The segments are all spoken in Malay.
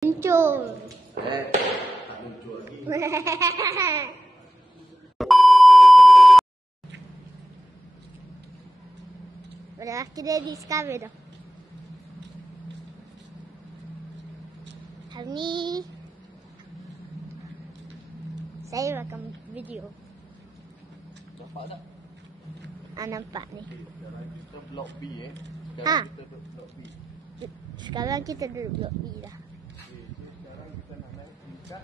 Muncul. Tak muncul lagi. Udah kita discover dah. Hari ni saya akan video. Nampak tak? Nampak ni. Sekarang kita blok B Ha. Kita duduk blok B. Sekarang kita duduk blok B dah. Okay, so sekarang kita nak naik tingkat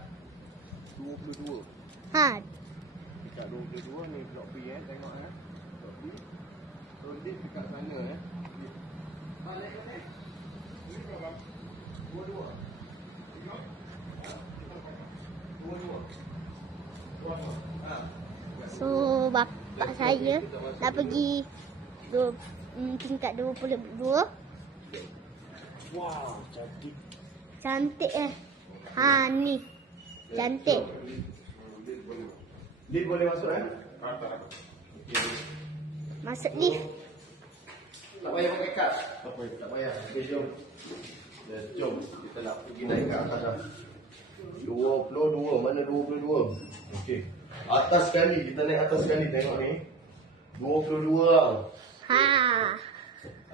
22. Ha. Tingkat 22 ni blok B tengok blok B. So lift dekat sana Balik ke ni? Ini berapa? 22. Tengok. Dua-dua. So bapak saya nak pergi tingkat 22. Wow, cantik. Cantik Ha ni. Cantik. Lift boleh masuk Masuk lift. Tak payah pakai kad. Tak payah. Okey, jom. Jom. Kita nak pergi naik ke atas dah. 22. Mana 22? Okey. Atas sekali. Kita naik atas sekali. Tengok ni. 22 lah. Ha.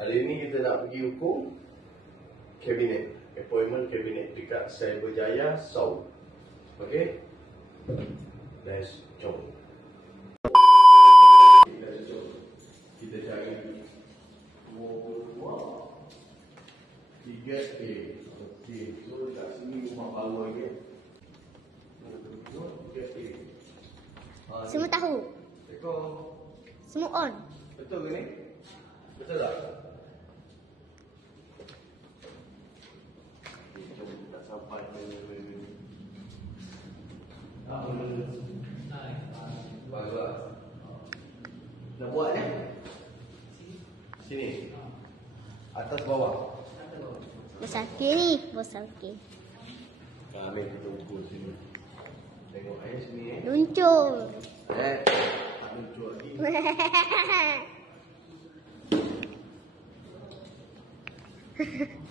Hari ni kita nak pergi ukur kabinet. Appointment kabinet dekat Cyberjaya South. Okey? Let's jom. Kita cari 3A. Okey, so dekat sini rumah baru lagi. 3A. Semua tahu. Teko. Semua on. Betul ke ni? Betul tak? Jom kita sampai ke bagus. Nak buat ni? Sini. Atas bawah. Bos Akil ni. Bos Akil. Ambil kita ukur sini. Tengok sini Luncur. tak muncul lagi. Hehehe